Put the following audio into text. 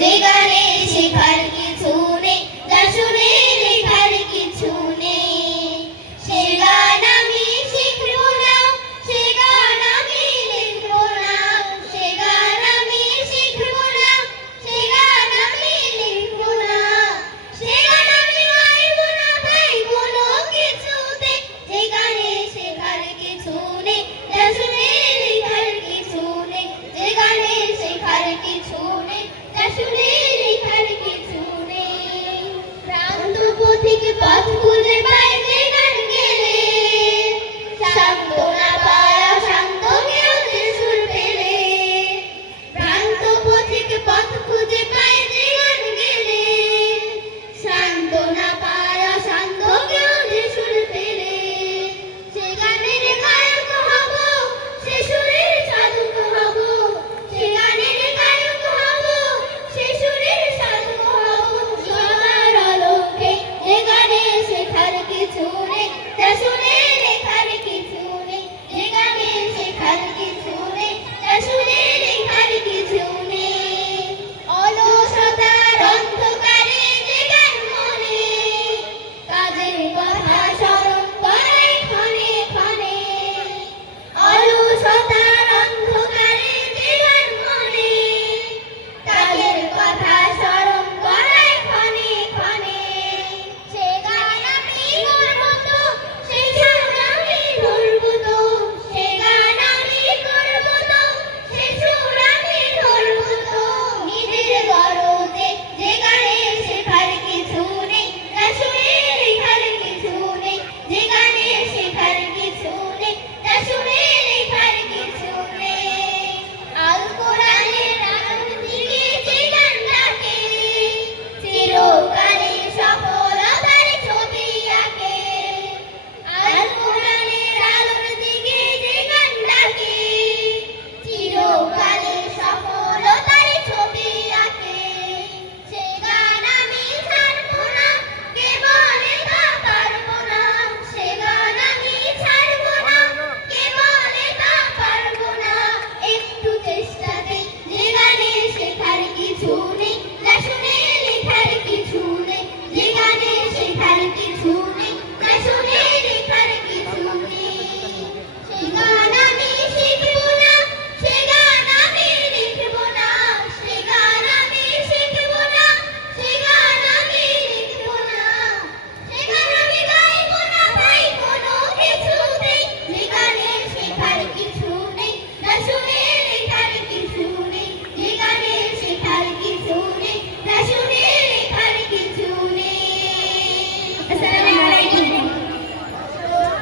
যে গানে শেখার কিছু নেই, যা শুনে লেখার কিছু নেই। সে গান আমি শিখবো না, সে গান আমি লিখবো না, সে গান আমি শিখবো না, সে গান আমি লিখবো না, সে গান আমি গাইবো না ভাই কোনো কিছুতে। যে গানে শেখার কিছু নেই, যা শুনে লেখার কিছু নেই, যে গানে শেখার কিছু নেই, যা শুনে